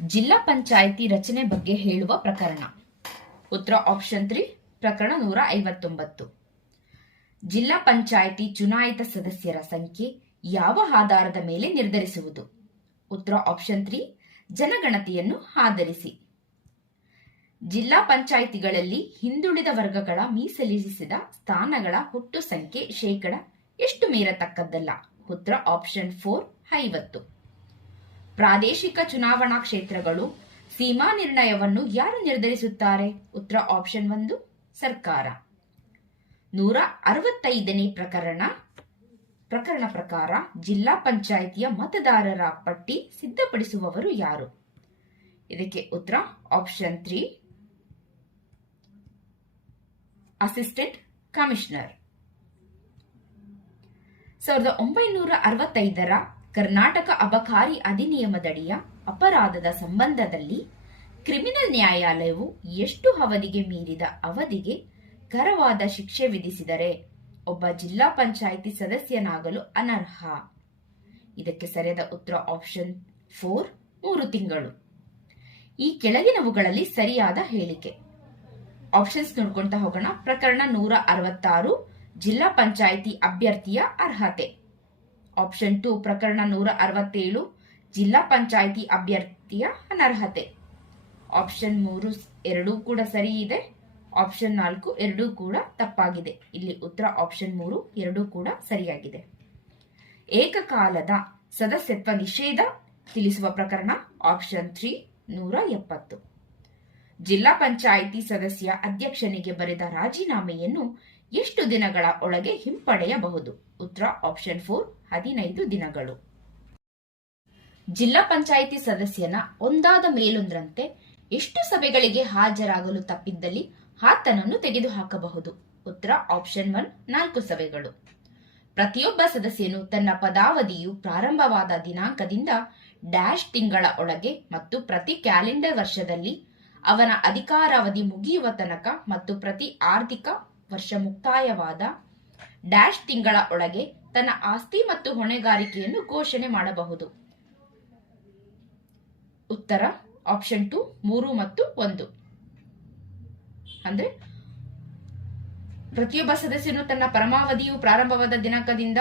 ಜಿಲ್ಲಾ ಪಂಚಾಯಿತಿ ರಚನೆ ಬಗ್ಗೆ ಹೇಳುವ ಪ್ರಕರಣ. ಉತ್ತರ ಆಪ್ಷನ್ 3 ಪ್ರಕರಣ 159. ಜಿಲ್ಲಾ ಪಂಚಾಯಿತಿ ಚುನಾಯಿತ ಸದಸ್ಯರ ಸಂಖ್ಯೆ ಯಾವ ಆಧಾರದ ಮೇಲೆ ನಿರ್ಧರಿಸುವುದು? ಉತ್ತರ ಆಪ್ಷನ್ 3 ಜನಗಣತಿಯನ್ನು ಆಧರಿಸಿ. ಜಿಲ್ಲಾ ಪಂಚಾಯಿತಿಗಳಲ್ಲಿ ಹಿಂದುಳಿದ ವರ್ಗಗಳ ಮೀಸಲಿರಿಸಿದ ಸ್ಥಾನಗಳ ಒಟ್ಟು ಸಂಖ್ಯೆ ಶೇಕಡ ಎಷ್ಟು ಮೀರತಕ್ಕದ್ದಲ್ಲ? ಉತ್ತರ ಆಪ್ಷನ್ 4 50. ಪ್ರಾದೇಶಿಕ ಚುನಾವಣಾ ಕ್ಷೇತ್ರಗಳು ಸೀಮಾ ನಿರ್ಣಯವನ್ನು ಯಾರು ನಿರ್ಧರಿಸುತ್ತಾರೆ? ಉತ್ತರ ಆಪ್ಷನ್ 1 ಸರ್ಕಾರ. 165ನೇ ಪ್ರಕರಣ ಪ್ರಕಾರ ಜಿಲ್ಲಾ ಪಂಚಾಯಿತಿಯ ಮತದಾರರ ಪಟ್ಟಿ ಸಿದ್ಧಪಡಿಸುವವರು ಯಾರು? ಇದಕ್ಕೆ ಉತ್ತರ ಆಪ್ಷನ್ 3 ಅಸಿಸ್ಟೆಂಟ್ ಕಮಿಷನರ್. 1965ರ ಕರ್ನಾಟಕ ಅಬಕಾರಿ ಅಧಿನಿಯಮದಡಿಯ ಅಪರಾಧದ ಸಂಬಂಧದಲ್ಲಿ ಕ್ರಿಮಿನಲ್ ನ್ಯಾಯಾಲಯವು ಎಷ್ಟು ಅವಧಿಗೆ ಮೀರಿದ ಅವಧಿಗೆ ಗರವಾದ ಶಿಕ್ಷೆ ವಿಧಿಸಿದರೆ ಒಬ್ಬ ಜಿಲ್ಲಾ ಪಂಚಾಯಿತಿ ಸದಸ್ಯನಾಗಲು ಅನರ್ಹ? ಇದಕ್ಕೆ ಸರಿಯಾದ ಉತ್ತರ ಆಪ್ಷನ್ 4 3 ತಿಂಗಳು. ಈ ಕೆಳಗಿನವುಗಳಲ್ಲಿ ಸರಿಯಾದ ಹೇಳಿಕೆ. ಆಪ್ಷನ್ಸ್ ನೋಡ್ಕೊಂತ ಹೋಗೋಣ. ಪ್ರಕರಣ 166 ಜಿಲ್ಲಾ ಪಂಚಾಯಿತಿ ಅಭ್ಯರ್ಥಿಯ ಅರ್ಹತೆ. ಆಪ್ಷನ್ 2 ಪ್ರಕರಣ 167 ಜಿಲ್ಲಾ ಪಂಚಾಯಿತಿ ಅಭ್ಯರ್ಥಿಯ ಅನರ್ಹತೆ. ಆಪ್ಷನ್ 3 ಎರಡೂ ಕೂಡ ಸರಿ ಇದೆ. ಆಪ್ಷನ್ 4 ಎರಡೂ ಕೂಡ ತಪ್ಪಾಗಿದೆ. ಇಲ್ಲಿ ಉತ್ತರ ಆಪ್ಷನ್ 3 ಎರಡೂ ಕೂಡ ಸರಿಯಾಗಿದೆ. ಏಕಕಾಲದ ಸದಸ್ಯತ್ವ ನಿಷೇಧ ತಿಳಿಸುವ ಪ್ರಕರಣ. ಆಪ್ಷನ್ 3 170. ಜಿಲ್ಲಾ ಪಂಚಾಯಿತಿ ಸದಸ್ಯ ಅಧ್ಯಕ್ಷನಿಗೆ ಬರೆದ ರಾಜೀನಾಮೆಯನ್ನು ಎಷ್ಟು ದಿನಗಳ ಒಳಗೆ ಹಿಂಪಡೆಯಬಹುದು? ಉತ್ತರ ಆಪ್ಷನ್ 4 15 ದಿನಗಳು. ಜಿಲ್ಲಾ ಪಂಚಾಯಿತಿ ಸದಸ್ಯನ ಒಂದಾದ ಮೇಲೊಂದರಂತೆ ಎಷ್ಟು ಸಭೆಗಳಿಗೆ ಹಾಜರಾಗಲು ತಪ್ಪಿದ್ದಲ್ಲಿ ಆತನನ್ನು ತೆಗೆದುಹಾಕಬಹುದು? ಉತ್ತರ ಆಪ್ಷನ್ 1 4 ಸಭೆಗಳು. ಪ್ರತಿಯೊಬ್ಬ ಸದಸ್ಯನು ತನ್ನ ಪದಾವಧಿಯು ಪ್ರಾರಂಭವಾದ ದಿನಾಂಕದಿಂದ ಡ್ಯಾಶ್ ತಿಂಗಳ ಒಳಗೆ ಮತ್ತು ಪ್ರತಿ ಕ್ಯಾಲೆಂಡರ್ ವರ್ಷದಲ್ಲಿ ಅವನ ಅಧಿಕಾರಾವಧಿ ಮುಗಿಯುವ ತನಕ ಮತ್ತು ಪ್ರತಿ ಆರ್ಥಿಕ ವರ್ಷ ಮುಕ್ತಾಯವಾದ ಡ್ಯಾಶ್ ತಿಂಗಳ ಒಳಗೆ ತನ್ನ ಆಸ್ತಿ ಮತ್ತು ಹೊಣೆಗಾರಿಕೆಯನ್ನು ಘೋಷಣೆ ಮಾಡಬಹುದು. ಉತ್ತರ ಆಪ್ಷನ್ 2 3 ಮತ್ತು 1. ಅಂದ್ರೆ ಪ್ರತಿಯೊಬ್ಬ ಸದಸ್ಯನು ತನ್ನ ಪರಮಾವಧಿಯು ಪ್ರಾರಂಭವಾದ ದಿನಾಂಕದಿಂದ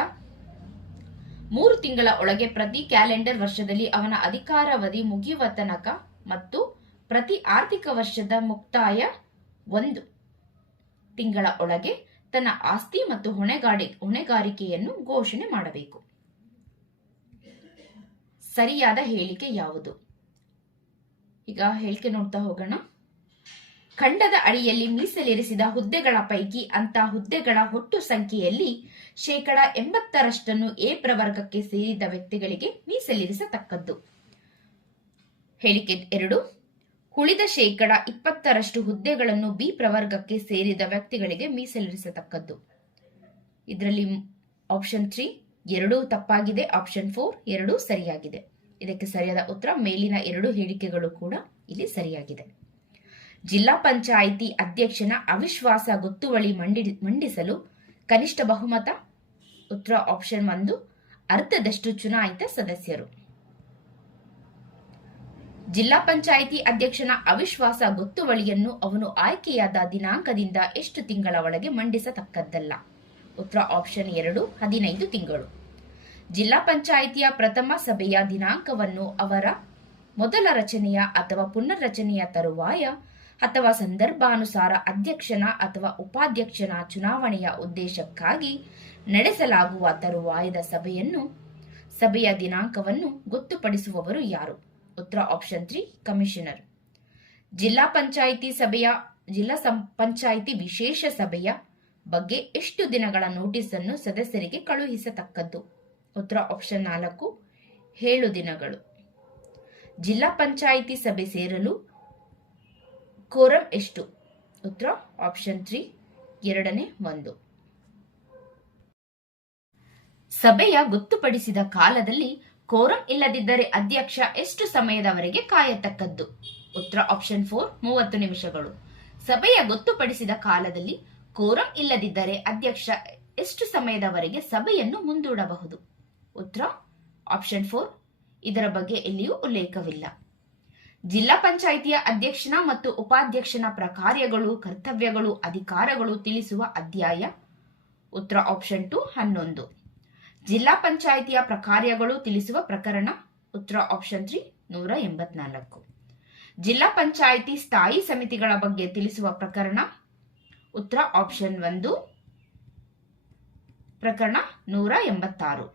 3 ತಿಂಗಳ ಒಳಗೆ ಪ್ರತಿ ಕ್ಯಾಲೆಂಡರ್ ವರ್ಷದಲ್ಲಿ ಅವನ ಅಧಿಕಾರಾವಧಿ ಮುಗಿಯುವ ತನಕ ಮತ್ತು ಪ್ರತಿ ಆರ್ಥಿಕ ವರ್ಷದ ಮುಕ್ತಾಯ 1 ತಿಂಗಳ ಒಳಗೆ ತನ್ನ ಆಸ್ತಿ ಮತ್ತು ಹೊಣೆಗಾರಿಕೆಯನ್ನು ಘೋಷಣೆ ಮಾಡಬೇಕು. ಸರಿಯಾದ ಹೇಳಿಕೆ ಯಾವುದು? ಈಗ ಹೇಳಿಕೆ ನೋಡ್ತಾ ಹೋಗೋಣ. ಖಂಡದ ಅಡಿಯಲ್ಲಿ ಮೀಸಲಿರಿಸಿದ ಹುದ್ದೆಗಳ ಪೈಕಿ ಅಂತ ಹುದ್ದೆಗಳ ಒಟ್ಟು ಸಂಖ್ಯೆಯಲ್ಲಿ ಶೇಕಡ 80ರಷ್ಟನ್ನು ಎ ಪ್ರವರ್ಗಕ್ಕೆ ಸೇರಿದ ವ್ಯಕ್ತಿಗಳಿಗೆ ಮೀಸಲಿರಿಸತಕ್ಕದ್ದು. ಹೇಳಿಕೆ 2 ಉಳಿದ ಶೇಕಡ 20ರಷ್ಟು ಹುದ್ದೆಗಳನ್ನು ಬಿ ಪ್ರವರ್ಗಕ್ಕೆ ಸೇರಿದ ವ್ಯಕ್ತಿಗಳಿಗೆ ಮೀಸಲಿರಿಸತಕ್ಕದ್ದು. ಇದರಲ್ಲಿ ಆಪ್ಷನ್ 3 ಎರಡೂ ತಪ್ಪಾಗಿದೆ. ಆಪ್ಷನ್ 4 ಎರಡೂ ಸರಿಯಾಗಿದೆ. ಇದಕ್ಕೆ ಸರಿಯಾದ ಉತ್ತರ ಮೇಲಿನ 2 ಹೇಳಿಕೆಗಳು ಕೂಡ ಇಲ್ಲಿ ಸರಿಯಾಗಿದೆ. ಜಿಲ್ಲಾ ಪಂಚಾಯಿತಿ ಅಧ್ಯಕ್ಷನ ಅವಿಶ್ವಾಸ ಗೊತ್ತುವಳಿ ಮಂಡಿಸಲು ಕನಿಷ್ಠ ಬಹುಮತ. ಉತ್ತರ ಆಪ್ಷನ್ 1 ಅರ್ಧದಷ್ಟು ಚುನಾಯಿತ ಸದಸ್ಯರು. ಜಿಲ್ಲಾ ಪಂಚಾಯಿತಿ ಅಧ್ಯಕ್ಷನ ಅವಿಶ್ವಾಸ ಗೊತ್ತುವಳಿಯನ್ನು ಅವನು ಆಯ್ಕೆಯಾದ ದಿನಾಂಕದಿಂದ ಎಷ್ಟು ತಿಂಗಳ ಒಳಗೆ ಮಂಡಿಸತಕ್ಕದ್ದಲ್ಲ? ಉತ್ತರ ಆಪ್ಷನ್ 2 15 ತಿಂಗಳು. ಜಿಲ್ಲಾ ಪಂಚಾಯಿತಿಯ ಪ್ರಥಮ ಸಭೆಯ ದಿನಾಂಕವನ್ನು ಅವರ ಮೊದಲ ರಚನೆಯ ಅಥವಾ ಪುನರ್ರಚನೆಯ ತರುವಾಯ ಅಥವಾ ಸಂದರ್ಭಾನುಸಾರ ಅಧ್ಯಕ್ಷನ ಅಥವಾ ಉಪಾಧ್ಯಕ್ಷನ ಚುನಾವಣೆಯ ಉದ್ದೇಶಕ್ಕಾಗಿ ನಡೆಸಲಾಗುವ ತರುವಾಯದ ಸಭೆಯ ದಿನಾಂಕವನ್ನು ಗೊತ್ತುಪಡಿಸುವವರು ಯಾರು? ಉತ್ತರ ಆಪ್ಷನ್ 3 ಕಮಿಷನರ್. ಜಿಲ್ಲಾ ಪಂಚಾಯಿತಿ ವಿಶೇಷ ಸಭೆಯ ಬಗ್ಗೆ ಎಷ್ಟು ದಿನಗಳ ನೋಟಿಸ್ ಅನ್ನು ಸದಸ್ಯರಿಗೆ ಕಳುಹಿಸತಕ್ಕದ್ದು? ಉತ್ತರ ಆಪ್ಷನ್ 4 7 ದಿನಗಳು. ಜಿಲ್ಲಾ ಪಂಚಾಯಿತಿ ಸಭೆ ಸೇರಲು ಕೋರಂ ಎಷ್ಟು? ಉತ್ತರ ಆಪ್ಷನ್ 3 2/1. ಸಭೆಯ ಗೊತ್ತುಪಡಿಸಿದ ಕಾಲದಲ್ಲಿ ಕೋರಂ ಇಲ್ಲದಿದ್ದರೆ ಅಧ್ಯಕ್ಷ ಎಷ್ಟು ಸಮಯದವರೆಗೆ ಕಾಯತಕ್ಕದ್ದು? ಉತ್ತರ ಆಪ್ಷನ್ 4 30 ನಿಮಿಷಗಳು. ಸಭೆಯ ಗೊತ್ತುಪಡಿಸಿದ ಕಾಲದಲ್ಲಿ ಕೋರಂ ಇಲ್ಲದಿದ್ದರೆ ಅಧ್ಯಕ್ಷ ಎಷ್ಟು ಸಮಯದವರೆಗೆ ಸಭೆಯನ್ನು ಮುಂದೂಡಬಹುದು? ಉತ್ತರ ಆಪ್ಷನ್ 4 ಇದರ ಬಗ್ಗೆ ಎಲ್ಲಿಯೂ ಉಲ್ಲೇಖವಿಲ್ಲ. ಜಿಲ್ಲಾ ಪಂಚಾಯಿತಿಯ ಅಧ್ಯಕ್ಷನ ಮತ್ತು ಉಪಾಧ್ಯಕ್ಷನ ಕಾರ್ಯಗಳು, ಕರ್ತವ್ಯಗಳು, ಅಧಿಕಾರಗಳು ತಿಳಿಸುವ ಅಧ್ಯಾಯ. ಉತ್ತರ ಆಪ್ಷನ್ 2 11. ಜಿಲ್ಲಾ ಪಂಚಾಯಿತಿಯ ಕಾರ್ಯಗಳು ತಿಳಿಸುವ ಪ್ರಕರಣ. ಉತ್ತರ ಆಪ್ಷನ್ 3 184. ಜಿಲ್ಲಾ ಪಂಚಾಯಿತಿ ಸ್ಥಾಯಿ ಸಮಿತಿಗಳ ಬಗ್ಗೆ ತಿಳಿಸುವ ಪ್ರಕರಣ. ಉತ್ತರ ಆಪ್ಷನ್ 1 ಪ್ರಕರಣ 186.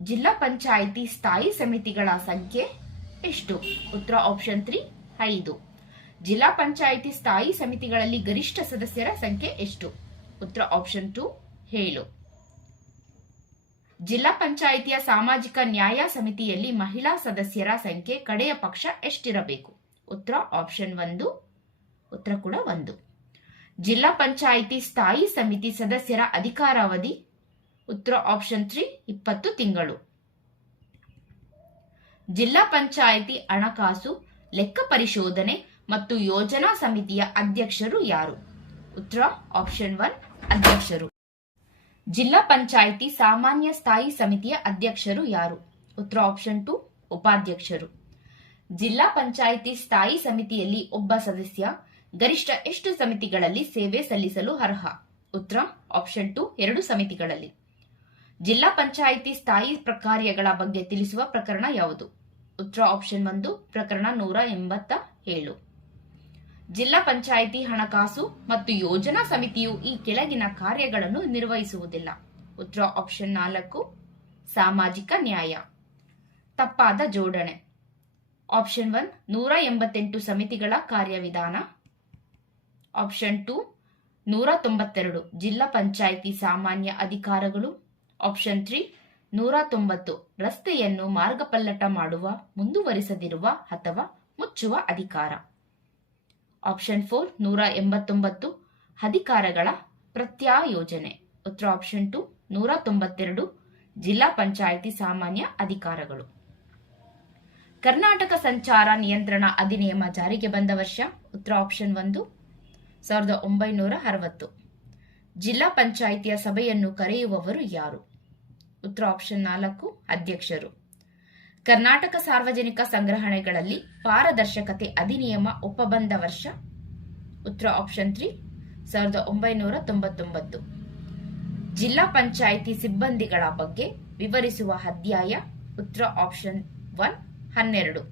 ಜಿಲ್ಲಾ ಪಂಚಾಯಿತಿ ಸ್ಥಾಯಿ ಸಮಿತಿಗಳ ಸಂಖ್ಯೆ ಎಷ್ಟು? ಉತ್ತರ ಆಪ್ಷನ್ 3 5. ಜಿಲ್ಲಾ ಪಂಚಾಯಿತಿ ಸ್ಥಾಯಿ ಸಮಿತಿಗಳಲ್ಲಿ ಗರಿಷ್ಠ ಸದಸ್ಯರ ಸಂಖ್ಯೆ ಎಷ್ಟು? ಉತ್ತರ ಆಪ್ಷನ್ 2 7. ಜಿಲ್ಲಾ ಪಂಚಾಯಿತಿಯ ಸಾಮಾಜಿಕ ನ್ಯಾಯ ಸಮಿತಿಯಲ್ಲಿ ಮಹಿಳಾ ಸದಸ್ಯರ ಸಂಖ್ಯೆ ಕಡೆಯ ಪಕ್ಷ ಎಷ್ಟಿರಬೇಕು? ಉತ್ತರ ಆಪ್ಷನ್ 1 ಉತ್ತರ ಕೂಡ 1. ಜಿಲ್ಲಾ ಪಂಚಾಯಿತಿ ಸ್ಥಾಯಿ ಸಮಿತಿ ಸದಸ್ಯರ ಅಧಿಕಾರಾವಧಿ. ಉತ್ತರ ಆಪ್ಷನ್ 3 20 ತಿಂಗಳು. ಜಿಲ್ಲಾ ಪಂಚಾಯಿತಿ ಹಣಕಾಸು, ಲೆಕ್ಕ ಪರಿಶೋಧನೆ ಮತ್ತು ಯೋಜನಾ ಸಮಿತಿಯ ಅಧ್ಯಕ್ಷರು ಯಾರು? ಉತ್ತರ ಆಪ್ಷನ್ 1 ಅಧ್ಯಕ್ಷರು. ಜಿಲ್ಲಾ ಪಂಚಾಯಿತಿ ಸಾಮಾನ್ಯ ಸ್ಥಾಯಿ ಸಮಿತಿಯ ಅಧ್ಯಕ್ಷರು ಯಾರು? ಉತ್ತರ ಆಪ್ಷನ್ 2 ಉಪಾಧ್ಯಕ್ಷರು. ಜಿಲ್ಲಾ ಪಂಚಾಯಿತಿ ಸ್ಥಾಯಿ ಸಮಿತಿಯಲ್ಲಿ ಒಬ್ಬ ಸದಸ್ಯ ಗರಿಷ್ಠ ಎಷ್ಟು ಸಮಿತಿಗಳಲ್ಲಿ ಸೇವೆ ಸಲ್ಲಿಸಲು ಅರ್ಹ? ಉತ್ತರ ಆಪ್ಷನ್ 2 2 ಸಮಿತಿಗಳಲ್ಲಿ. ಜಿಲ್ಲಾ ಪಂಚಾಯಿತಿ ಸ್ಥಾಯಿ ಕಾರ್ಯಗಳ ಬಗ್ಗೆ ತಿಳಿಸುವ ಪ್ರಕರಣ ಯಾವುದು? ಉತ್ತರ ಆಪ್ಷನ್ 1 ಪ್ರಕರಣ 187. ಜಿಲ್ಲಾ ಪಂಚಾಯಿತಿ ಹಣಕಾಸು ಮತ್ತು ಯೋಜನಾ ಸಮಿತಿಯು ಈ ಕೆಳಗಿನ ಕಾರ್ಯಗಳನ್ನು ನಿರ್ವಹಿಸುವುದಿಲ್ಲ. ಉತ್ತರ ಆಪ್ಷನ್ 4 ಸಾಮಾಜಿಕ ನ್ಯಾಯ. ತಪ್ಪಾದ ಜೋಡಣೆ. ಆಪ್ಷನ್ 1 188 ಸಮಿತಿಗಳ ಕಾರ್ಯವಿಧಾನ. ಆಪ್ಷನ್ 2 192 ಜಿಲ್ಲಾ ಪಂಚಾಯಿತಿ ಸಾಮಾನ್ಯ ಅಧಿಕಾರಗಳು. ಆಪ್ಷನ್ 3 190 ರಸ್ತೆಯನ್ನು ಮಾರ್ಗಪಲ್ಲಟ ಮಾಡುವ, ಮುಂದುವರಿಸದಿರುವ ಅಥವಾ ಮುಚ್ಚುವ ಅಧಿಕಾರ. ಆಪ್ಷನ್ 4 189 ಅಧಿಕಾರಗಳ ಪ್ರತ್ಯಾಯೋಜನೆ. ಉತ್ತರ ಆಪ್ಷನ್ 2 192 ಜಿಲ್ಲಾ ಪಂಚಾಯಿತಿ ಸಾಮಾನ್ಯ ಅಧಿಕಾರಗಳು. ಕರ್ನಾಟಕ ಸಂಚಾರ ನಿಯಂತ್ರಣ ಅಧಿನಿಯಮ ಜಾರಿಗೆ ಬಂದ ವರ್ಷ. ಉತ್ತರ ಆಪ್ಷನ್ 1 1960. ಜಿಲ್ಲಾ ಪಂಚಾಯಿತಿಯ ಸಭೆಯನ್ನು ಕರೆಯುವವರು ಯಾರು? ಉತ್ತರ ಆಪ್ಷನ್ 4 ಅಧ್ಯಕ್ಷರು. ಕರ್ನಾಟಕ ಸಾರ್ವಜನಿಕ ಸಂಗ್ರಹಣೆಗಳಲ್ಲಿ ಪಾರದರ್ಶಕತೆ ಅಧಿನಿಯಮ ಒಪ್ಪಬಂದ ವರ್ಷ. ಉತ್ತರ ಆಪ್ಷನ್ 3 1999. ಜಿಲ್ಲಾ ಪಂಚಾಯಿತಿ ಸಿಬ್ಬಂದಿಗಳ ಬಗ್ಗೆ ವಿವರಿಸುವ ಅಧ್ಯಾಯ. ಉತ್ತರ ಆಪ್ಷನ್ 1 12.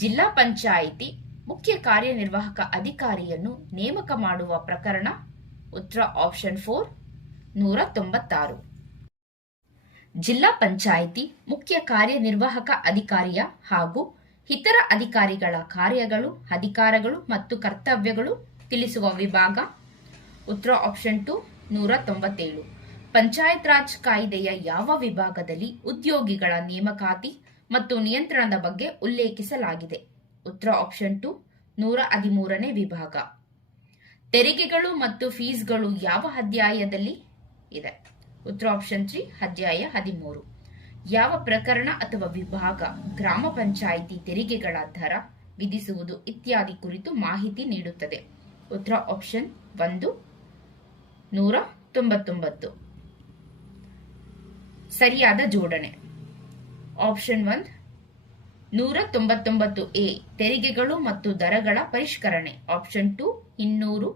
ಜಿಲ್ಲಾ ಪಂಚಾಯಿತಿ ಮುಖ್ಯ ಕಾರ್ಯನಿರ್ವಾಹಕ ಅಧಿಕಾರಿಯನ್ನು ನೇಮಕ ಮಾಡುವ ಪ್ರಕರಣ. ಉತ್ತರ ಆಪ್ಷನ್ 4 196. ಜಿಲ್ಲಾ ಪಂಚಾಯಿತಿ ಮುಖ್ಯ ಕಾರ್ಯನಿರ್ವಾಹಕ ಅಧಿಕಾರಿಯ ಹಾಗೂ ಇತರ ಅಧಿಕಾರಿಗಳ ಕಾರ್ಯಗಳು, ಅಧಿಕಾರಗಳು ಮತ್ತು ಕರ್ತವ್ಯಗಳು ತಿಳಿಸುವ ವಿಭಾಗ. ಉತ್ತರ ಆಪ್ಷನ್ 2 197. ಪಂಚಾಯತ್ ರಾಜ್ ಕಾಯ್ದೆಯ ಯಾವ ವಿಭಾಗದಲ್ಲಿ ಉದ್ಯೋಗಿಗಳ ನೇಮಕಾತಿ ಮತ್ತು ನಿಯಂತ್ರಣದ ಬಗ್ಗೆ ಉಲ್ಲೇಖಿಸಲಾಗಿದೆ? ಉತ್ತರ ಆಪ್ಷನ್ 2 113ನೇ ವಿಭಾಗ. ತೆರಿಗೆಗಳು ಮತ್ತು ಫೀಸ್ಗಳು ಯಾವ ಅಧ್ಯಾಯದಲ್ಲಿ ಇದೆ? ಉತ್ತರ ಆಪ್ಷನ್ 3 ಅಧ್ಯಾಯ 13. ಯಾವ ಪ್ರಕರಣ ಅಥವಾ ವಿಭಾಗ ಗ್ರಾಮ ಪಂಚಾಯಿತಿ ತೆರಿಗೆಗಳ ದರ ವಿಧಿಸುವುದು ಇತ್ಯಾದಿ ಕುರಿತು ಮಾಹಿತಿ ನೀಡುತ್ತದೆ? ಉತ್ತರ ಆಪ್ಷನ್ 1 199. ಸರಿಯಾದ ಜೋಡಣೆ. ಆಪ್ಷನ್ 1 199A ತೆರಿಗೆಗಳು ಮತ್ತು ದರಗಳ ಪರಿಷ್ಕರಣೆ. ಆಪ್ಷನ್ 2 200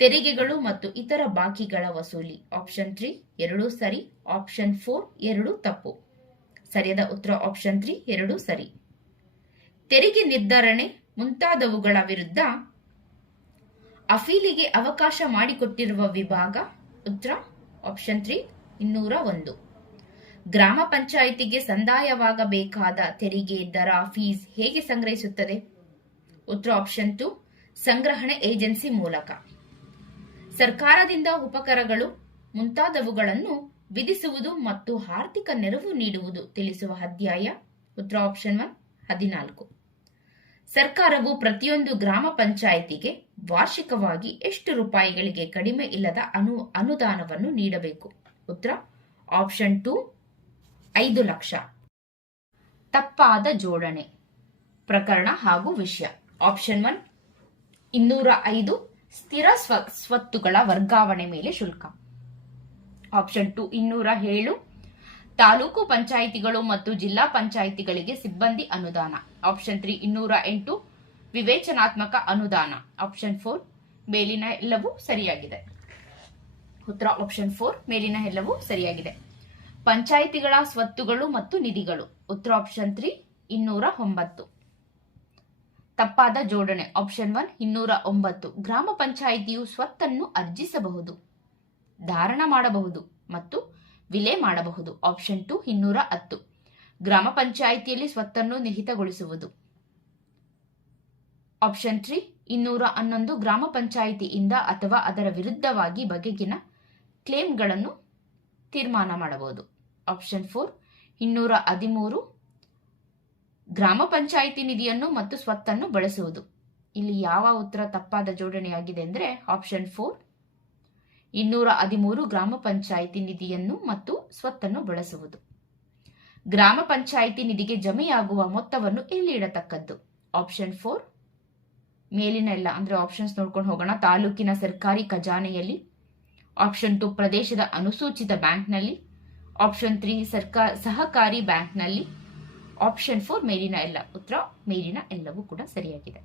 ತೆರಿಗೆಗಳು ಮತ್ತು ಇತರ ಬಾಕಿಗಳ ವಸೂಲಿ. ಆಪ್ಷನ್ 3 2 ಸರಿ. ಆಪ್ಷನ್ 4 2 ತಪ್ಪು. ಸರಿಯಾದ ಉತ್ತರ ಆಪ್ಷನ್ 3 2 ಸರಿ. ತೆರಿಗೆ ನಿರ್ಧರಣೆ ಮುಂತಾದವುಗಳ ವಿರುದ್ಧ ಅಪೀಲಿಗೆ ಅವಕಾಶ ಮಾಡಿಕೊಟ್ಟಿರುವ ವಿಭಾಗ. ಉತ್ತರ ಆಪ್ಷನ್ 3 201. ಗ್ರಾಮ ಪಂಚಾಯಿತಿಗೆ ಸಂದಾಯವಾಗಬೇಕಾದ ತೆರಿಗೆ, ದರ, ಫೀಸ್ ಹೇಗೆ ಸಂಗ್ರಹಿಸುತ್ತದೆ? ಉತ್ತರ ಆಪ್ಷನ್ 2 ಸಂಗ್ರಹಣೆ ಏಜೆನ್ಸಿ ಮೂಲಕ. ಸರ್ಕಾರದಿಂದ ಉಪಕರಗಳು ಮುಂತಾದವುಗಳನ್ನು ವಿಧಿಸುವುದು ಮತ್ತು ಆರ್ಥಿಕ ನೆರವು ನೀಡುವುದು ತಿಳಿಸುವ ಅಧ್ಯಾಯ. ಉತ್ತರ ಆಪ್ಷನ್ 1 14. ಸರ್ಕಾರವು ಪ್ರತಿಯೊಂದು ಗ್ರಾಮ ಪಂಚಾಯಿತಿಗೆ ವಾರ್ಷಿಕವಾಗಿ ಎಷ್ಟು ರೂಪಾಯಿಗಳಿಗೆ ಕಡಿಮೆ ಇಲ್ಲದ ಅನುದಾನವನ್ನು ನೀಡಬೇಕು? ಉತ್ತರ ಆಪ್ಷನ್ 2 5 ಲಕ್ಷ. ತಪ್ಪಾದ ಜೋಡಣೆ. ಪ್ರಕರಣ ಹಾಗೂ ವಿಷಯ. ಆಪ್ಷನ್ 1 205 ಸ್ಥಿರ ಸ್ವತ್ತುಗಳ ವರ್ಗಾವಣೆ ಮೇಲೆ ಶುಲ್ಕ. ಆಪ್ಷನ್ 2 207 ತಾಲೂಕು ಪಂಚಾಯಿತಿಗಳು ಮತ್ತು ಜಿಲ್ಲಾ ಪಂಚಾಯಿತಿಗಳಿಗೆ ಸಿಬ್ಬಂದಿ ಅನುದಾನ. ಆಪ್ಷನ್ 3 208 ವಿವೇಚನಾತ್ಮಕ ಅನುದಾನ. ಆಪ್ಷನ್ 4 ಮೇಲಿನ ಎಲ್ಲವೂ ಸರಿಯಾಗಿದೆ. ಉತ್ತರ ಆಪ್ಷನ್ 4 ಮೇಲಿನ ಎಲ್ಲವೂ ಸರಿಯಾಗಿದೆ. ಪಂಚಾಯಿತಿಗಳ ಸ್ವತ್ತುಗಳು ಮತ್ತು ನಿಧಿಗಳು. ಉತ್ತರ ಆಪ್ಷನ್ 3 209. ತಪ್ಪಾದ ಜೋಡಣೆ. ಆಪ್ಷನ್ 1 209. ಗ್ರಾಮ ಪಂಚಾಯಿತಿಯು ಸ್ವತ್ತನ್ನು ಅರ್ಜಿಸಬಹುದು, ಧಾರಣ ಮಾಡಬಹುದು ಮತ್ತು ವಿಲೆ ಮಾಡಬಹುದು. ಆಪ್ಷನ್ 2 210. ಗ್ರಾಮ ಪಂಚಾಯಿತಿಯಲ್ಲಿ ಸ್ವತ್ತನ್ನು ನಿಹಿತಗೊಳಿಸುವುದು. ಆಪ್ಷನ್ 3 211. ಗ್ರಾಮ ಪಂಚಾಯಿತಿಯಿಂದ ಅಥವಾ ಅದರ ವಿರುದ್ಧವಾಗಿ ಬಗೆಗಿನ ಕ್ಲೇಮ್ಗಳನ್ನು ತೀರ್ಮಾನ ಮಾಡಬಹುದು. ಆಪ್ಷನ್ 4 213. ಗ್ರಾಮ ಪಂಚಾಯಿತಿ ನಿಧಿಯನ್ನು ಮತ್ತು ಸ್ವತ್ತನ್ನು ಬಳಸುವುದು. ಇಲ್ಲಿ ಯಾವ ಉತ್ತರ ತಪ್ಪಾದ ಜೋಡಣೆಯಾಗಿದೆ ಅಂದರೆ ಆಪ್ಷನ್ 4 213. ಗ್ರಾಮ ಪಂಚಾಯಿತಿ ನಿಧಿಯನ್ನು ಮತ್ತು ಸ್ವತ್ತನ್ನು ಬಳಸುವುದು. ಗ್ರಾಮ ಪಂಚಾಯಿತಿ ನಿಧಿಗೆ ಜಮೆಯಾಗುವ ಮೊತ್ತವನ್ನು ಎಲ್ಲಿ ಇಡತಕ್ಕದ್ದು? ಆಪ್ಷನ್ 4 ಮೇಲಿನ ಎಲ್ಲ ಅಂದ್ರೆ ಆಪ್ಷನ್ಸ್ ನೋಡ್ಕೊಂಡು ಹೋಗೋಣ. ತಾಲೂಕಿನ ಸರ್ಕಾರಿ ಖಜಾನೆಯಲ್ಲಿ. ಆಪ್ಷನ್ 2 ಪ್ರದೇಶದ ಅನುಸೂಚಿತ ಬ್ಯಾಂಕ್ನಲ್ಲಿ. ಆಪ್ಷನ್ 3 ಸಹಕಾರಿ ಬ್ಯಾಂಕ್ನಲ್ಲಿ. ಆಪ್ಷನ್ 4 ಮೇಲಿನ ಎಲ್ಲ. ಉತ್ತರ ಮೇಲಿನ ಎಲ್ಲವೂ ಕೂಡ ಸರಿಯಾಗಿದೆ.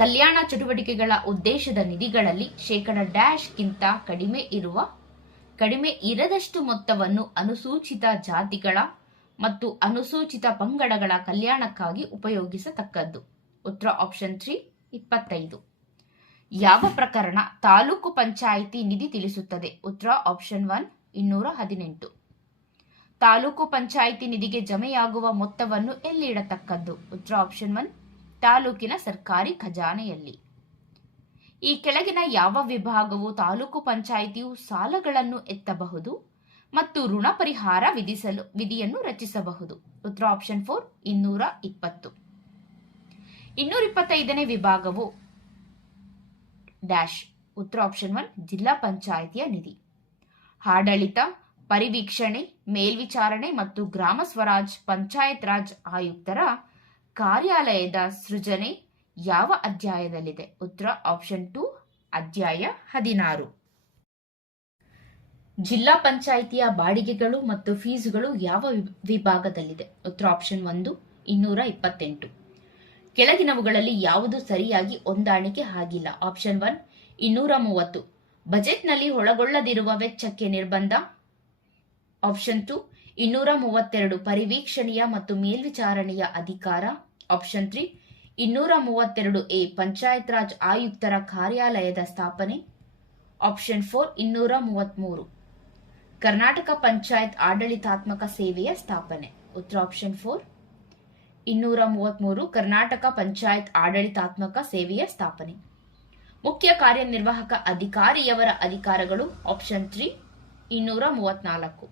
ಕಲ್ಯಾಣ ಚಟುವಟಿಕೆಗಳ ಉದ್ದೇಶದ ನಿಧಿಗಳಲ್ಲಿ ಶೇಕಡ-ಗಿಂತ ಕಡಿಮೆ ಇರದಷ್ಟು ಮೊತ್ತವನ್ನು ಅನುಸೂಚಿತ ಜಾತಿಗಳ ಮತ್ತು ಅನುಸೂಚಿತ ಪಂಗಡಗಳ ಕಲ್ಯಾಣಕ್ಕಾಗಿ ಉಪಯೋಗಿಸತಕ್ಕದ್ದು. ಉತ್ತರ ಆಪ್ಷನ್ 3 25. ಯಾವ ಪ್ರಕರಣ ತಾಲೂಕು ಪಂಚಾಯಿತಿ ನಿಧಿ ತಿಳಿಸುತ್ತದೆ? ಉತ್ತರ ಆಪ್ಷನ್ 1 218. ತಾಲೂಕು ಪಂಚಾಯಿತಿ ನಿಧಿಗೆ ಜಮೆಯಾಗುವ ಮೊತ್ತವನ್ನು ಎಲ್ಲಿ ಇಡತಕ್ಕದ್ದು? ಉತ್ತರ ಆಪ್ಷನ್ 1 ತಾಲೂಕಿನ ಸರ್ಕಾರಿ ಖಜಾನೆಯಲ್ಲಿ. ಈ ಕೆಳಗಿನ ಯಾವ ವಿಭಾಗವು ತಾಲೂಕು ಪಂಚಾಯಿತಿಯು ಸಾಲಗಳನ್ನು ಎತ್ತಬಹುದು ಮತ್ತು ಋಣ ಪರಿಹಾರ ವಿಧಿಯನ್ನು ರಚಿಸಬಹುದು? ಉತ್ತರ ಆಪ್ಷನ್ 4 220. 225ನೇ ವಿಭಾಗವು ಡ್ಯಾಶ್. ಉತ್ತರ ಆಪ್ಷನ್ 1 ಜಿಲ್ಲಾ ಪಂಚಾಯಿತಿಯ ನಿಧಿ. ಆಡಳಿತ, ಪರಿವೀಕ್ಷಣೆ, ಮೇಲ್ವಿಚಾರಣೆ ಮತ್ತು ಗ್ರಾಮ ಸ್ವರಾಜ್ ಪಂಚಾಯತ್ ರಾಜ್ ಆಯುಕ್ತರ ಕಾರ್ಯಾಲಯದ ಸೃಜನೆ ಯಾವ ಅಧ್ಯಾಯದಲ್ಲಿದೆ? ಉತ್ತರ ಆಪ್ಷನ್ 2 ಅಧ್ಯಾಯ 16. ಜಿಲ್ಲಾ ಪಂಚಾಯಿತಿಯ ಬಾಡಿಗೆಗಳು ಮತ್ತು ಫೀಸುಗಳು ಯಾವ ವಿಭಾಗದಲ್ಲಿದೆ? ಉತ್ತರ ಆಪ್ಷನ್ 1 228. ಕೆಳಗಿನವುಗಳಲ್ಲಿ ಯಾವುದು ಸರಿಯಾಗಿ ಹೊಂದಾಣಿಕೆ ಆಗಿಲ್ಲ? ಆಪ್ಷನ್ 1 230. ಬಜೆಟ್ನಲ್ಲಿ ಒಳಗೊಳ್ಳದಿರುವ ವೆಚ್ಚಕ್ಕೆ ನಿರ್ಬಂಧ. ಆಪ್ಷನ್ 2 232. ಪರಿವೀಕ್ಷಣೆಯ ಮತ್ತು ಮೇಲ್ವಿಚಾರಣೆಯ ಅಧಿಕಾರ. ಆಪ್ಷನ್ 3 232A ಪಂಚಾಯತ್ ರಾಜ್ ಆಯುಕ್ತರ ಕಾರ್ಯಾಲಯದ ಸ್ಥಾಪನೆ. ಆಪ್ಷನ್ 4 233 ಕರ್ನಾಟಕ ಪಂಚಾಯತ್ ಆಡಳಿತಾತ್ಮಕ ಸೇವೆಯ ಸ್ಥಾಪನೆ. ಉತ್ತರ ಆಪ್ಷನ್ 4 233 ಕರ್ನಾಟಕ ಪಂಚಾಯತ್ ಆಡಳಿತಾತ್ಮಕ ಸೇವೆಯ ಸ್ಥಾಪನೆ. ಮುಖ್ಯ ಕಾರ್ಯನಿರ್ವಾಹಕ ಅಧಿಕಾರಿಯವರ ಅಧಿಕಾರಗಳು. ಆಪ್ಷನ್ 3 234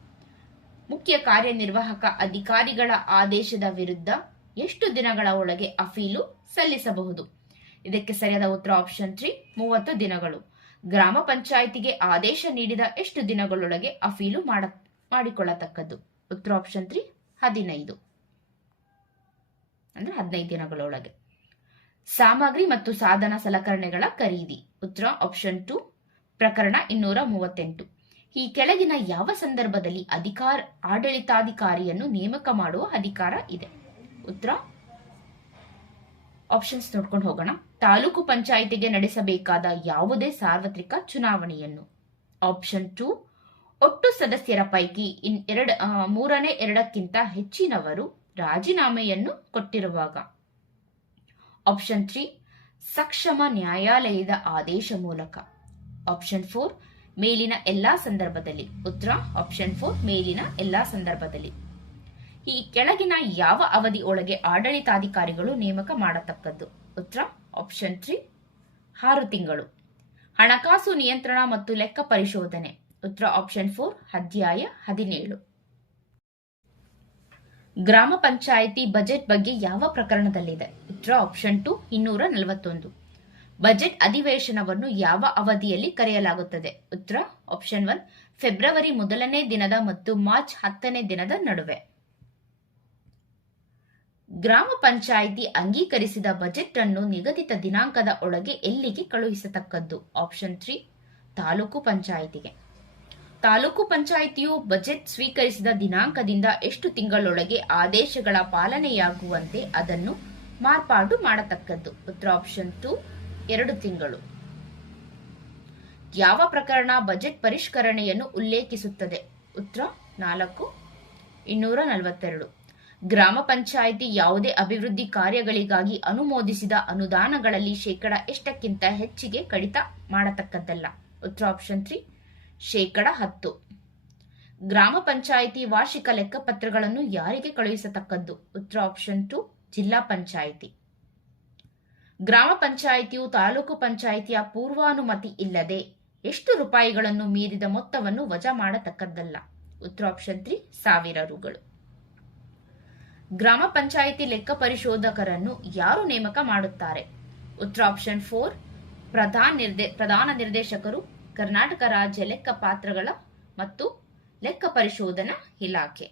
ಮುಖ್ಯ ಕಾರ್ಯನಿರ್ವಾಹಕ ಅಧಿಕಾರಿಗಳ ಆದೇಶದ ವಿರುದ್ಧ ಎಷ್ಟು ದಿನಗಳ ಒಳಗೆ ಅಪೀಲು ಸಲ್ಲಿಸಬಹುದು? ಇದಕ್ಕೆ ಸರಿಯಾದ ಉತ್ತರ ಆಪ್ಷನ್ 3 30 ದಿನಗಳು. ಗ್ರಾಮ ಪಂಚಾಯಿತಿಗೆ ಆದೇಶ ನೀಡಿದ ಎಷ್ಟು ದಿನಗಳೊಳಗೆ ಅಪೀಲು ಮಾಡಿಕೊಳ್ಳತಕ್ಕದ್ದು? ಉತ್ತರ ಆಪ್ಷನ್ 3 15 ಅಂದ್ರೆ 15 ದಿನಗಳೊಳಗೆ. ಸಾಮಗ್ರಿ ಮತ್ತು ಸಾಧನ ಸಲಕರಣೆಗಳ ಖರೀದಿ. ಉತ್ತರ ಆಪ್ಷನ್ 2 ಪ್ರಕರಣ 238. ಈ ಕೆಳಗಿನ ಯಾವ ಸಂದರ್ಭದಲ್ಲಿ ಆಡಳಿತಾಧಿಕಾರಿಯನ್ನು ನೇಮಕ ಮಾಡುವ ಅಧಿಕಾರ ಇದೆ? ಉತ್ತರ ಆಪ್ಷನ್ಸ್ ನೋಡ್ಕೊಂಡು ಹೋಗೋಣ. ತಾಲೂಕು ಪಂಚಾಯಿತಿಗೆ ನಡೆಸಬೇಕಾದ ಯಾವುದೇ ಸಾರ್ವತ್ರಿಕ ಚುನಾವಣೆಯನ್ನು. ಆಪ್ಷನ್ 2 ಒಟ್ಟು ಸದಸ್ಯರ ಪೈಕಿ 2/3 ಹೆಚ್ಚಿನವರು ರಾಜೀನಾಮೆಯನ್ನು ಕೊಟ್ಟಿರುವಾಗ. ಆಪ್ಷನ್ 3 ಸಕ್ಷಮ ನ್ಯಾಯಾಲಯದ ಆದೇಶ ಮೂಲಕ. ಆಪ್ಷನ್ 4 ಮೇಲಿನ ಎಲ್ಲಾ ಸಂದರ್ಭದಲ್ಲಿ. ಉತ್ತರ ಆಪ್ಷನ್ 4 ಮೇಲಿನ ಎಲ್ಲಾ ಸಂದರ್ಭದಲ್ಲಿ. ಈ ಕೆಳಗಿನ ಯಾವ ಅವಧಿ ಒಳಗೆ ಆಡಳಿತಾಧಿಕಾರಿಗಳು ನೇಮಕ ಮಾಡತಕ್ಕದ್ದು? ಉತ್ತರ ಆಪ್ಷನ್ 3 6 ತಿಂಗಳು. ಹಣಕಾಸು ನಿಯಂತ್ರಣ ಮತ್ತು ಲೆಕ್ಕ ಪರಿಶೋಧನೆ. ಉತ್ತರ ಆಪ್ಷನ್ 4 ಅಧ್ಯಾಯ 17. ಗ್ರಾಮ ಪಂಚಾಯಿತಿ ಬಜೆಟ್ ಬಗ್ಗೆ ಯಾವ ಪ್ರಕರಣದಲ್ಲಿದೆ? ಉತ್ತರ ಆಪ್ಷನ್ 2 241. ಬಜೆಟ್ ಅಧಿವೇಶನವನ್ನು ಯಾವ ಅವಧಿಯಲ್ಲಿ ಕರೆಯಲಾಗುತ್ತದೆ? ಉತ್ತರ ಆಪ್ಷನ್ 1 ಫೆಬ್ರವರಿ 1ನೇ ದಿನದ ಮತ್ತು ಮಾರ್ಚ್ 10ನೇ ದಿನದ ನಡುವೆ. ಗ್ರಾಮ ಪಂಚಾಯಿತಿ ಅಂಗೀಕರಿಸಿದ ಬಜೆಟ್ ಅನ್ನು ನಿಗದಿತ ದಿನಾಂಕದ ಒಳಗೆ ಎಲ್ಲಿಗೆ ಕಳುಹಿಸತಕ್ಕದ್ದು? ಆಪ್ಷನ್ 3 ತಾಲೂಕು ಪಂಚಾಯಿತಿಗೆ. ತಾಲೂಕು ಪಂಚಾಯಿತಿಯು ಬಜೆಟ್ ಸ್ವೀಕರಿಸಿದ ದಿನಾಂಕದಿಂದ ಎಷ್ಟು ತಿಂಗಳೊಳಗೆ ಆದೇಶಗಳ ಪಾಲನೆಯಾಗುವಂತೆ ಅದನ್ನು ಮಾರ್ಪಾಡು ಮಾಡತಕ್ಕದ್ದು? ಉತ್ತರ ಆಪ್ಷನ್ 2 2 ತಿಂಗಳು. ಯಾವ ಪ್ರಕರಣ ಬಜೆಟ್ ಪರಿಷ್ಕರಣೆಯನ್ನು ಉಲ್ಲೇಖಿಸುತ್ತದೆ? ಉತ್ತರ 4 242. ಗ್ರಾಮ ಪಂಚಾಯಿತಿ ಯಾವುದೇ ಅಭಿವೃದ್ಧಿ ಕಾರ್ಯಗಳಿಗಾಗಿ ಅನುಮೋದಿಸಿದ ಅನುದಾನಗಳಲ್ಲಿ ಶೇಕಡ ಎಷ್ಟಕ್ಕಿಂತ ಹೆಚ್ಚಿಗೆ ಕಡಿತ ಮಾಡತಕ್ಕದ್ದಲ್ಲ? ಉತ್ತರ ಆಪ್ಷನ್ 3 ಶೇಕಡ 10. ಗ್ರಾಮ ಪಂಚಾಯಿತಿ ವಾರ್ಷಿಕ ಲೆಕ್ಕಪತ್ರಗಳನ್ನು ಯಾರಿಗೆ ಕಳುಹಿಸತಕ್ಕದ್ದು? ಉತ್ತರ ಆಪ್ಷನ್ 2 ಜಿಲ್ಲಾ ಪಂಚಾಯಿತಿ. ಗ್ರಾಮ ಪಂಚಾಯಿತಿಯು ತಾಲೂಕು ಪಂಚಾಯಿತಿಯ ಪೂರ್ವಾನುಮತಿ ಇಲ್ಲದೆ ಎಷ್ಟು ರೂಪಾಯಿಗಳನ್ನು ಮೀರಿದ ಮೊತ್ತವನ್ನು ವಜಾ ಮಾಡತಕ್ಕದ್ದಲ್ಲ? ಉತ್ತರ ಆಪ್ಷನ್ 3 1000 ರೂಗಳು. ಗ್ರಾಮ ಪಂಚಾಯಿತಿ ಲೆಕ್ಕ ಪರಿಶೋಧಕರನ್ನು ಯಾರು ನೇಮಕ ಮಾಡುತ್ತಾರೆ? ಉತ್ತರ ಆಪ್ಷನ್ 4 ಪ್ರಧಾನ ನಿರ್ದೇಶಕರು, ಕರ್ನಾಟಕ ರಾಜ್ಯ ಲೆಕ್ಕಪತ್ರಗಳ ಮತ್ತು ಲೆಕ್ಕ ಪರಿಶೋಧನಾ ಇಲಾಖೆ.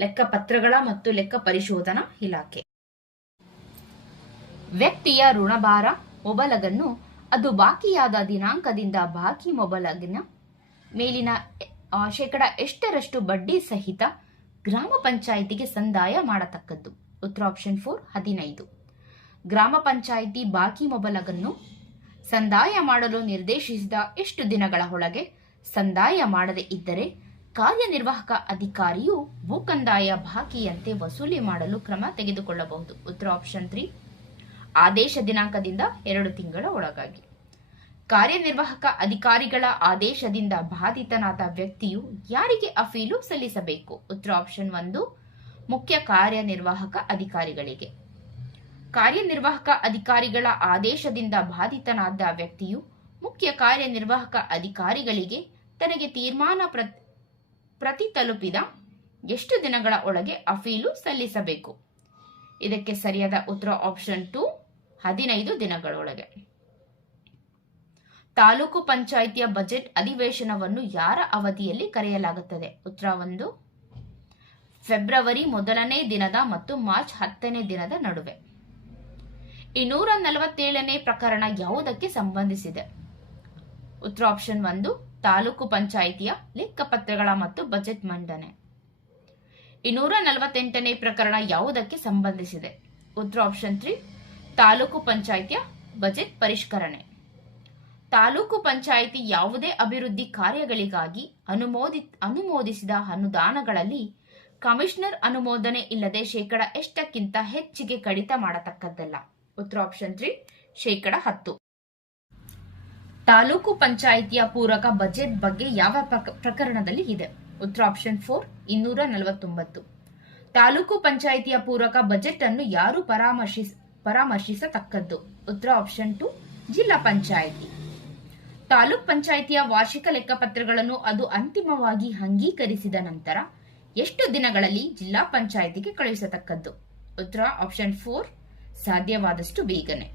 ಲೆಕ್ಕಪತ್ರಗಳ ಮತ್ತು ಲೆಕ್ಕ ಪರಿಶೋಧನಾ ಇಲಾಖೆ. ವ್ಯಕ್ತಿಯ ಋಣಭಾರ ಮೊಬಲಗನ್ನು ಅದು ಬಾಕಿಯಾದ ದಿನಾಂಕದಿಂದ ಬಾಕಿ ಮೊಬಲಗಿನ ಮೇಲಿನ ಶೇಕಡ ಎಷ್ಟರಷ್ಟು ಬಡ್ಡಿ ಸಹಿತ ಗ್ರಾಮ ಪಂಚಾಯಿತಿಗೆ ಸಂದಾಯ ಮಾಡತಕ್ಕದ್ದು? ಉತ್ತರ ಆಪ್ಷನ್ 4 15. ಗ್ರಾಮ ಪಂಚಾಯಿತಿ ಬಾಕಿ ಮೊಬಲಗನ್ನು ಸಂದಾಯ ಮಾಡಲು ನಿರ್ದೇಶಿಸಿದ ಎಷ್ಟು ದಿನಗಳ ಒಳಗೆ ಸಂದಾಯ ಮಾಡದೇ ಇದ್ದರೆ ಕಾರ್ಯನಿರ್ವಾಹಕ ಅಧಿಕಾರಿಯು ಭೂಕಂದಾಯ ಬಾಕಿಯಂತೆ ವಸೂಲಿ ಮಾಡಲು ಕ್ರಮ ತೆಗೆದುಕೊಳ್ಳಬಹುದು? ಉತ್ತರ ಆಪ್ಷನ್ 3 ಆದೇಶ ದಿನಾಂಕದಿಂದ 2 ತಿಂಗಳ ಒಳಗಾಗಿ. ಕಾರ್ಯನಿರ್ವಾಹಕ ಅಧಿಕಾರಿಗಳ ಆದೇಶದಿಂದ ಬಾಧಿತನಾದ ವ್ಯಕ್ತಿಯು ಯಾರಿಗೆ ಅಪೀಲು ಸಲ್ಲಿಸಬೇಕು? ಉತ್ತರ ಆಪ್ಷನ್ 1 ಮುಖ್ಯ ಕಾರ್ಯನಿರ್ವಾಹಕ ಅಧಿಕಾರಿಗಳಿಗೆ. ಕಾರ್ಯನಿರ್ವಾಹಕ ಅಧಿಕಾರಿಗಳ ಆದೇಶದಿಂದ ಬಾಧಿತನಾದ ವ್ಯಕ್ತಿಯು ಮುಖ್ಯ ಕಾರ್ಯನಿರ್ವಾಹಕ ಅಧಿಕಾರಿಗಳಿಗೆ ತನಗೆ ತೀರ್ಮಾನ ಪ್ರತಿ ತಲುಪಿದ ಎಷ್ಟು ದಿನಗಳ ಒಳಗೆ ಅಪೀಲು ಸಲ್ಲಿಸಬೇಕು? ಇದಕ್ಕೆ ಸರಿಯಾದ ಉತ್ತರ ಆಪ್ಷನ್ 2 15 ದಿನಗಳೊಳಗೆ. ತಾಲೂಕು ಪಂಚಾಯಿತಿಯ ಬಜೆಟ್ ಅಧಿವೇಶನವನ್ನು ಯಾರ ಅವಧಿಯಲ್ಲಿ ಕರೆಯಲಾಗುತ್ತದೆ? ಉತ್ತರ 1 ಫೆಬ್ರವರಿ 1ನೇ ದಿನದ ಮತ್ತು ಮಾರ್ಚ್ 10ನೇ ದಿನದ ನಡುವೆ. 247ನೇ ಪ್ರಕರಣ ಯಾವುದಕ್ಕೆ ಸಂಬಂಧಿಸಿದೆ? ಉತ್ತರ ಆಪ್ಷನ್ 1 ತಾಲೂಕು ಪಂಚಾಯಿತಿಯ ಲೆಕ್ಕಪತ್ರಗಳ ಮತ್ತು ಬಜೆಟ್ ಮಂಡನೆ. 248ನೇ ಪ್ರಕರಣ ಯಾವುದಕ್ಕೆ ಸಂಬಂಧಿಸಿದೆ? ಉತ್ತರ ಆಪ್ಷನ್ 3 ತಾಲೂಕು ಪಂಚಾಯಿತಿಯ ಬಜೆಟ್ ಪರಿಷ್ಕರಣೆ. ತಾಲೂಕು ಪಂಚಾಯಿತಿ ಯಾವುದೇ ಅಭಿವೃದ್ಧಿ ಕಾರ್ಯಗಳಿಗಾಗಿ ಅನುಮೋದಿಸಿದ ಅನುದಾನಗಳಲ್ಲಿ ಕಮಿಷನರ್ ಅನುಮೋದನೆ ಇಲ್ಲದೆ ಶೇಕಡ ಎಷ್ಟಕ್ಕಿಂತ ಹೆಚ್ಚಿಗೆ ಕಡಿತ ಮಾಡತಕ್ಕದ್ದಲ್ಲ? ಉತ್ತರ ಆಪ್ಷನ್ 3 ಶೇಕಡ 10. ತಾಲೂಕು ಪಂಚಾಯಿತಿಯ ಪೂರಕ ಬಜೆಟ್ ಬಗ್ಗೆ ಯಾವ ಪ್ರಕರಣದಲ್ಲಿ ಇದೆ? ಉತ್ತರ ಆಪ್ಷನ್ 4 249. ತಾಲೂಕು ಪಂಚಾಯಿತಿಯ ಪೂರಕ ಬಜೆಟ್ ಅನ್ನು ಯಾರು ಪರಾಮರ್ಶಿಸತಕ್ಕದ್ದು? ಉತ್ತರ ಆಪ್ಷನ್ 2 ಜಿಲ್ಲಾ ಪಂಚಾಯಿತಿ. ತಾಲೂಕ್ ಪಂಚಾಯಿತಿಯ ವಾರ್ಷಿಕ ಲೆಕ್ಕಪತ್ರಗಳನ್ನು ಅದು ಅಂತಿಮವಾಗಿ ಅಂಗೀಕರಿಸಿದ ನಂತರ ಎಷ್ಟು ದಿನಗಳಲ್ಲಿ ಜಿಲ್ಲಾ ಪಂಚಾಯಿತಿಗೆ ಕಳುಹಿಸತಕ್ಕದ್ದು? ಉತ್ತರ ಆಪ್ಷನ್ 4 ಸಾಧ್ಯವಾದಷ್ಟು ಬೇಗನೆ.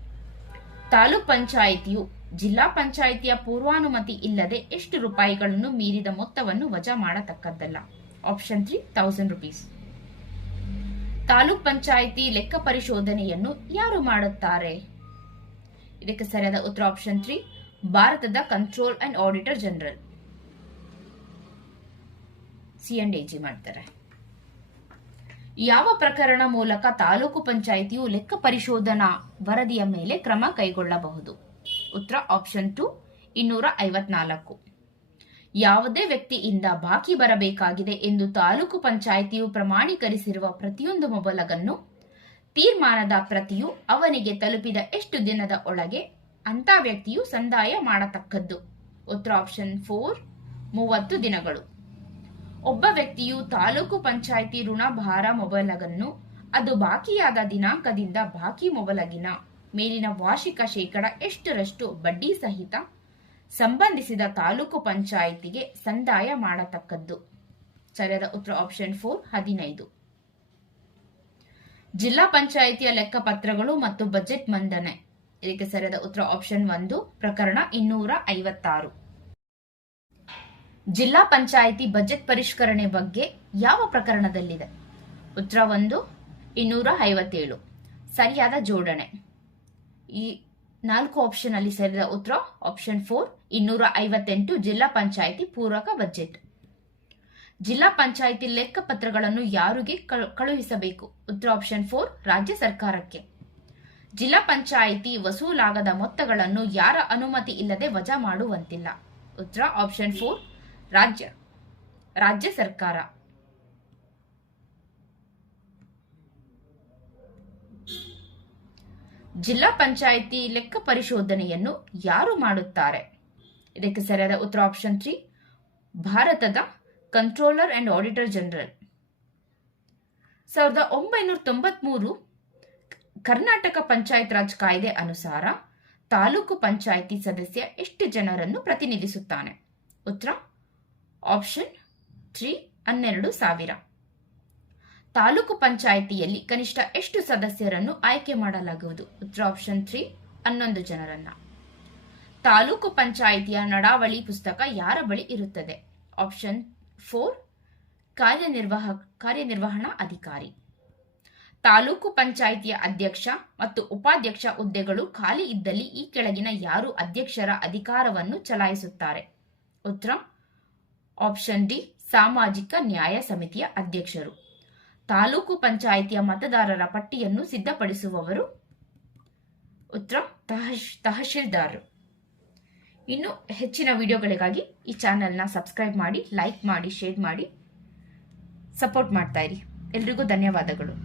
ತಾಲೂಕ್ ಪಂಚಾಯಿತಿಯು ಜಿಲ್ಲಾ ಪಂಚಾಯಿತಿಯ ಪೂರ್ವಾನುಮತಿ ಇಲ್ಲದೆ ಎಷ್ಟು ರೂಪಾಯಿಗಳನ್ನು ಮೀರಿದ ಮೊತ್ತವನ್ನು ವಜಾ ಮಾಡತಕ್ಕದ್ದಲ್ಲ? Option 3 1000 rupees. ತಾಲೂಕ್ ಪಂಚಾಯಿತಿ ಲೆಕ್ಕ ಪರಿಶೋಧನೆಯನ್ನು ಯಾರು ಮಾಡುತ್ತಾರೆ? ಇದಕ್ಕೆ ಸರಿಯಾದ ಉತ್ತರ ಆಪ್ಷನ್ 3 ಭಾರತದ control and auditor general C&AG ಮಾಡ್ತಾರೆ. ಯಾವ ಪ್ರಕರಣ ಮೂಲಕ ತಾಲೂಕು ಪಂಚಾಯಿತಿಯು ಲೆಕ್ಕ ಪರಿಶೋಧನಾ ವರದಿಯ ಮೇಲೆ ಕ್ರಮ ಕೈಗೊಳ್ಳಬಹುದು? ಉತ್ತರ ಆಪ್ಷನ್ 2 254. ಯಾವುದೇ ವ್ಯಕ್ತಿಯಿಂದ ಬಾಕಿ ಬರಬೇಕಾಗಿದೆ ಎಂದು ತಾಲೂಕು ಪಂಚಾಯಿತಿಯು ಪ್ರಮಾಣೀಕರಿಸಿರುವ ಪ್ರತಿಯೊಂದು ಮೊಬಲಗನ್ನು ತೀರ್ಮಾನದ ಪ್ರತಿಯು ಅವನಿಗೆ ತಲುಪಿದ ಎಷ್ಟು ದಿನದ ಒಳಗೆ ಅಂತ ವ್ಯಕ್ತಿಯು ಸಂದಾಯ ಮಾಡತಕ್ಕದ್ದು? ಉತ್ತರ ಆಪ್ಷನ್ 4 30 ದಿನಗಳು. ಒಬ್ಬ ವ್ಯಕ್ತಿಯು ತಾಲೂಕು ಪಂಚಾಯಿತಿ ಋಣಭಾರ ಮೊಬಲಗನ್ನು ಅದು ಬಾಕಿಯಾದ ದಿನಾಂಕದಿಂದ ಬಾಕಿ ಮೊಬಲಗಿನ ಮೇಲಿನ ವಾರ್ಷಿಕ ಶೇಕಡ ಎಷ್ಟರಷ್ಟು ಬಡ್ಡಿ ಸಹಿತ ಸಂಬಂಧಿಸಿದ ತಾಲೂಕು ಪಂಚಾಯಿತಿಗೆ ಸಂದಾಯ ಮಾಡತಕ್ಕದ್ದು? ಸರಿಯಾದ ಉತ್ತರ ಆಪ್ಷನ್ 4 15. ಜಿಲ್ಲಾ ಪಂಚಾಯಿತಿಯ ಲೆಕ್ಕಪತ್ರಗಳು ಮತ್ತು ಬಜೆಟ್ ಮಂಡನೆ. ಇದಕ್ಕೆ ಸರಿಯಾದ ಉತ್ತರ ಆಪ್ಷನ್ 1 ಪ್ರಕರಣ 256. ಜಿಲ್ಲಾ ಪಂಚಾಯಿತಿ ಬಜೆಟ್ ಪರಿಷ್ಕರಣೆ ಬಗ್ಗೆ ಯಾವ ಪ್ರಕರಣದಲ್ಲಿದೆ? ಉತ್ತರ 1 257. ಸರಿಯಾದ ಜೋಡಣೆ. ಈ 4 ಆಪ್ಷನ್ ಅಲ್ಲಿ ಸರಿಯಾದ ಉತ್ತರ ಆಪ್ಷನ್ 4 258 ಜಿಲ್ಲಾ ಪಂಚಾಯಿತಿ ಪೂರಕ ಬಜೆಟ್. ಜಿಲ್ಲಾ ಪಂಚಾಯಿತಿ ಲೆಕ್ಕ ಪತ್ರಗಳನ್ನು ಯಾರಿಗೆ ಕಳುಹಿಸಬೇಕು? ಉತ್ತರ ಆಪ್ಷನ್ 4 ರಾಜ್ಯ ಸರ್ಕಾರಕ್ಕೆ. ಜಿಲ್ಲಾ ಪಂಚಾಯಿತಿ ವಸೂಲಾಗದ ಮೊತ್ತಗಳನ್ನು ಯಾರ ಅನುಮತಿ ಇಲ್ಲದೆ ವಜಾ ಮಾಡುವಂತಿಲ್ಲ? ಉತ್ತರ ಆಪ್ಷನ್ 4 ರಾಜ್ಯ ಸರ್ಕಾರ. ಜಿಲ್ಲಾ ಪಂಚಾಯಿತಿ ಲೆಕ್ಕ ಪರಿಶೋಧನೆಯನ್ನು ಯಾರು ಮಾಡುತ್ತಾರೆ? ಇದಕ್ಕೆ ಸರಿಯಾದ ಉತ್ತರ ಆಪ್ಷನ್ 3 ಭಾರತದ controller and auditor general. 1993 Karnataka panchayat Raj ಕಾಯ್ದೆ ಅನುಸಾರ ತಾಲೂಕು ಪಂಚಾಯಿತಿ ಸದಸ್ಯ ಎಷ್ಟು ಜನರನ್ನು ಪ್ರತಿನಿಧಿಸುತ್ತಾನೆ? ಉತ್ತರ ಆಪ್ಷನ್ 3 12,000. ತಾಲೂಕು ಪಂಚಾಯಿತಿಯಲ್ಲಿ ಕನಿಷ್ಠ ಎಷ್ಟು ಸದಸ್ಯರನ್ನು ಆಯ್ಕೆ ಮಾಡಲಾಗುವುದು? ಉತ್ತರ ಆಪ್ಷನ್ 3 11 ಜನರನ್ನ. ತಾಲೂಕು ಪಂಚಾಯಿತಿಯ ನಡಾವಳಿ ಪುಸ್ತಕ ಯಾರ ಬಳಿ ಇರುತ್ತದೆ? ಆಪ್ಷನ್ 4 ಕಾರ್ಯನಿರ್ವಹಣಾ ಅಧಿಕಾರಿ. ತಾಲೂಕು ಪಂಚಾಯಿತಿಯ ಅಧ್ಯಕ್ಷ ಮತ್ತು ಉಪಾಧ್ಯಕ್ಷ ಹುದ್ದೆಗಳು ಖಾಲಿ ಇದ್ದಲ್ಲಿ ಈ ಕೆಳಗಿನ ಯಾರು ಅಧ್ಯಕ್ಷರ ಅಧಿಕಾರವನ್ನು ಚಲಾಯಿಸುತ್ತಾರೆ? ಉತ್ತರ ಆಪ್ಷನ್ ಡಿ ಸಾಮಾಜಿಕ ನ್ಯಾಯ ಸಮಿತಿಯ ಅಧ್ಯಕ್ಷರು. ತಾಲೂಕು ಪಂಚಾಯಿತಿಯ ಮತದಾರರ ಪಟ್ಟಿಯನ್ನು ಸಿದ್ಧಪಡಿಸುವವರು? ಉತ್ತರ ತಹಶೀಲ್ದಾರ್. ಇನ್ನು ಹೆಚ್ಚಿನ ವಿಡಿಯೋಗಳಿಗಾಗಿ ಈ ಚಾನೆಲ್ನ ಸಬ್ಸ್ಕ್ರೈಬ್ ಮಾಡಿ, ಲೈಕ್ ಮಾಡಿ, ಶೇರ್ ಮಾಡಿ, ಸಪೋರ್ಟ್ ಮಾಡ್ತಾ ಇರಿ. ಎಲ್ರಿಗೂ ಧನ್ಯವಾದಗಳು.